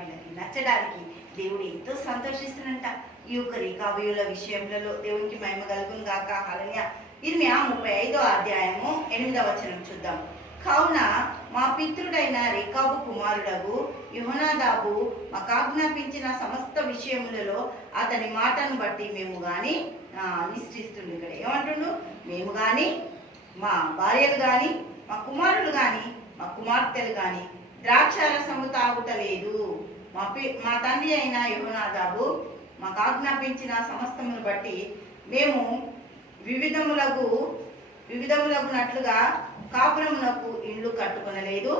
వీళ్ళకి నచ్చడానికి దేవుడు ఎంతో సంతోషిస్తున్నంట. ఈ యొక్క రేఖాబీయుల విషయంలో దేవునికి మహిమ కలుగును గాక. హల్లెలూయా. ఇర్మియా 35వ అధ్యాయము 8వ వచనం చూద్దాం. కావున మా పితృడైన రేకాబు కుమారుడగు యెహోనాదాబు మాకాజ్ఞాపించిన సమస్త విషయములలో అతని మాటను బట్టి మేము గాని నిశ్చయిస్తుండే. ఇక్కడ ఏమంటుండు? మేము గాని, మా భార్యలు గాని, మా కుమారులు గాని, మా కుమార్తెలు గాని ద్రాక్షారసము తాగుటలేదు. మా తండ్రి అయిన యెహోనాదాబు మాకు ఆజ్ఞాపించిన సమస్తమును బట్టి మేము వివిధములగునట్లుగా కాపురమునకు ఇండ్లు కట్టుకొనలేదు,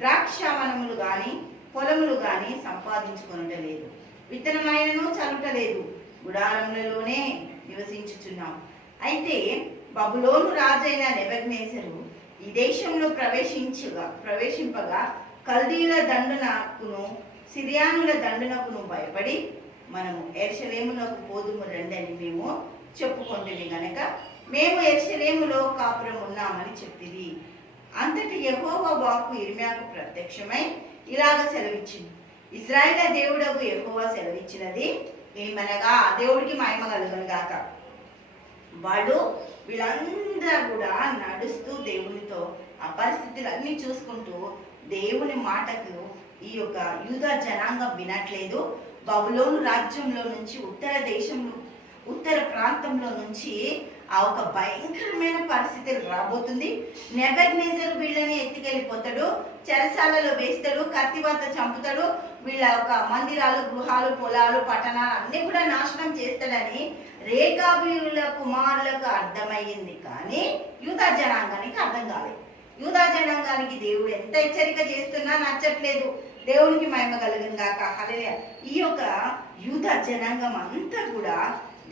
ద్రాక్షావనములు గాని పొలములు గాని సంపాదించుకొనటలేదు, విత్తనమైనను చల్లుటలేదు, గుడారములలోనే నివసించుచున్నాం. అయితే బబులోను రాజైన నెబుకద్నెజరు ఈ దేశంలో ప్రవేశింపగా కల్దీయుల దండునకును సిరియానుల దండునకును భయపడి మనము యెరూషలేమునకు పోదుము రండి అని మేము చెప్పుకుంటుంది గనక మేము యెరూషలేములో కాపురం ఉన్నామని చెప్పింది. అంతటి యెహోవా వాక్కు ఇర్మియాకు ప్రత్యక్షమై ఇలాగ సెలవిచ్చింది. ఇశ్రాయేలు దేవుడకు యెహోవా సెలవిచ్చినది ఏమనగా, దేవుడికి మహిమ కలుగును గాక. వీళ్ళందరూ కూడా నడుస్తూ దేవునితో ఆ పరిస్థితులన్నీ చూసుకుంటూ దేవుని మాటకు ఈ యొక్క యూదా జనాంగం వినట్లేదు. బబులోను రాజ్యంలో నుంచి ఉత్తర ప్రాంతంలో నుంచి ఆ ఒక భయంకరమైన పరిస్థితులు రాబోతుంది. నెబుకద్నెజరు వీళ్ళని ఎత్తుకెళ్ళిపోతాడు, చెరసాలలో వేస్తాడు, కత్తివాత చంపుతాడు, వీళ్ళ ఒక మందిరాలు, గృహాలు, పొలాలు, పట్టణాలు అన్ని కూడా నాశనం చేస్తాడని రేకాబీయుల కుమారులకు అర్థమయ్యింది. కానీ యూదా జనాంగానికి అర్థం కాలేదు. యూదా జనాంగానికి దేవుడు ఎంత హెచ్చరిక చేస్తున్నా నచ్చట్లేదు. దేవునికి మహిమ కలుగును గాక. హల్లెలూయా. ఈ యొక్క యూదా జనాంగం అంతా కూడా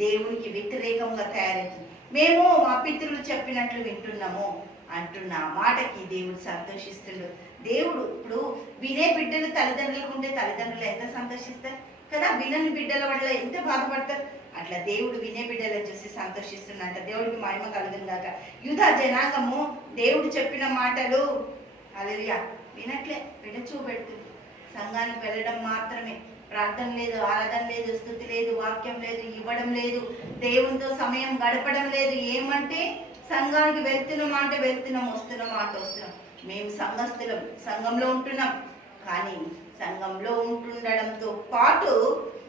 దేవునికి వ్యతిరేకంగా తయారవుతుంది. మేము మా పితరులు చెప్పినట్లు వింటున్నాము అంటున్న మాటకి దేవుడు సంతోషిస్తుండు. దేవుడు ఇప్పుడు వినే బిడ్డలు తల్లిదండ్రులకు ఉంటే తల్లిదండ్రులు ఎంత సంతోషిస్తారు కదా, వినని బిడ్డల వల్ల ఎంత బాధపడతారు. అట్లా దేవుడు వినే బిడ్డలను చూసి సంతోషిస్తున్నట్ట. దేవుడికి మహిమ కలుగును గాక. యూదా జనాంగము దేవుడు చెప్పిన మాటలు హల్లెలూయా వినట్లే, వినచూపెడుతుంది. సంఘానికి వెళ్ళడం మాత్రమే, ప్రార్థన లేదు, ఆరాధన లేదు, స్తుతి లేదు, వాక్యం లేదు, ఇవ్వడం లేదు, దేవునితో సమయం గడపడం లేదు. ఏమంటే సంఘానికి వెళ్తున్నాం అంటే వెళ్తున్నాం, వస్తున్నాం అంటే వస్తున్నాం. మేము సంఘస్థులం, సంఘంలో ఉంటున్నాం. కానీ సంఘంలో ఉంటుండడంతో పాటు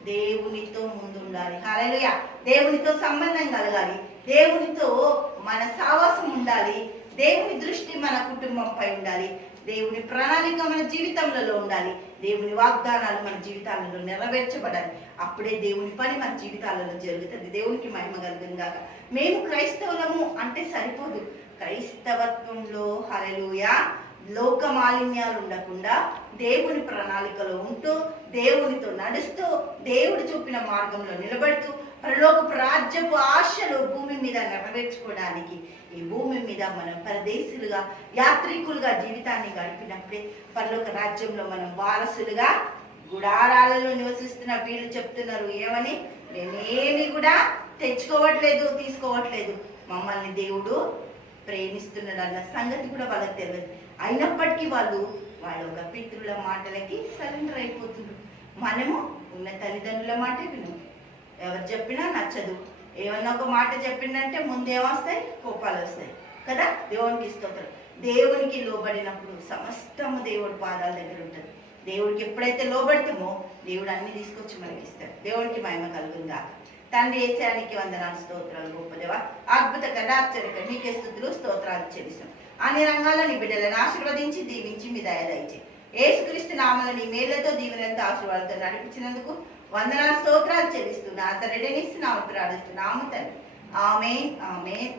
దేవునితో ముందుండాలి. హల్లెలూయా. దేవునితో సంబంధం కలగాలి, దేవునితో మన సావాసం ఉండాలి, దేవుని దృష్టి మన కుటుంబంపై ఉండాలి, దేవుని ప్రణాళిక మన జీవితంలో ఉండాలి, దేవుని వాగ్దానాలు మన జీవితాలలో నెరవేర్చబడాలి. అప్పుడే దేవుని పని మన జీవితాలలో జరుగుతుంది. దేవునికి మహిమ కలుగును గాక. మేము క్రైస్తవులము అంటే సరిపోదు. క్రైస్తవత్వంలో హల్లెలూయా లోక మాలిన్యాలు ఉండకుండా దేవుని ప్రణాళికలో ఉంటూ, దేవునితో నడుస్తూ, దేవుడు చూపిన మార్గంలో నిలబడుతూ, పరలోకపు రాజ్యపు ఆశలు భూమి మీద నెరవేర్చుకోవడానికి ఈ భూమి మీద మనం పరదేశులుగా, యాత్రికులుగా జీవితాన్ని గడిపినప్పుడే పరలోక రాజ్యంలో మనం వారసులుగా గుడారాలలో నివసిస్తున్న వీళ్ళు చెప్తున్నారు ఏమని, మేమేమి కూడా తెచ్చుకోవట్లేదు, తీసుకోవట్లేదు, మమ్మల్ని దేవుడు ప్రేమిస్తున్నాడు అన్న సంగతి కూడా వాళ్ళకి తెలియదు. అయినప్పటికీ వాళ్ళ ఒక పితృల మాటలకి సరెండర్ అయిపోతున్నారు. మనము ఉన్న తల్లిదండ్రుల మాట విను, ఎవరు చెప్పినా నచ్చదు. ఏమన్నా ఒక మాట చెప్పిందంటే ముందేమొస్తాయి, కోపాలు వస్తాయి కదా. దేవునికి స్తోత్రం. దేవునికి లోబడినప్పుడు సమస్తము దేవుడి పాదాల దగ్గర ఉంటుంది. దేవుడికి ఎప్పుడైతే లోబడతామో దేవుడు అన్ని తీసుకొచ్చి మనకి ఇస్తాడు. దేవుడికి మహిమ కలుగును గాక. తండ్రి యేసయ్యానికి వందనాలు, స్తోత్రాలు. గొప్ప దేవా, అద్భుతకర ఆశ్చర్యక నీకే స్తుతులు, స్తోత్రాలు చెల్లిస్తాం. అన్ని రంగాల్లో నీ బిడ్డలను ఆశీర్వదించి దీవించి మీ దయ దయచేయి. యేసుక్రీస్తు నామములో నీ మేళ్లతో దీవెనలతో ఆశీర్వాదాలతో నడిపించినందుకు వందనాలు, స్తోత్రాలు చెల్లిస్తున్నా. అంత రెడీనిస్తున్నాము, ప్రార్థిస్తున్నాము తండ్రి. ఆమేన్, ఆమేన్.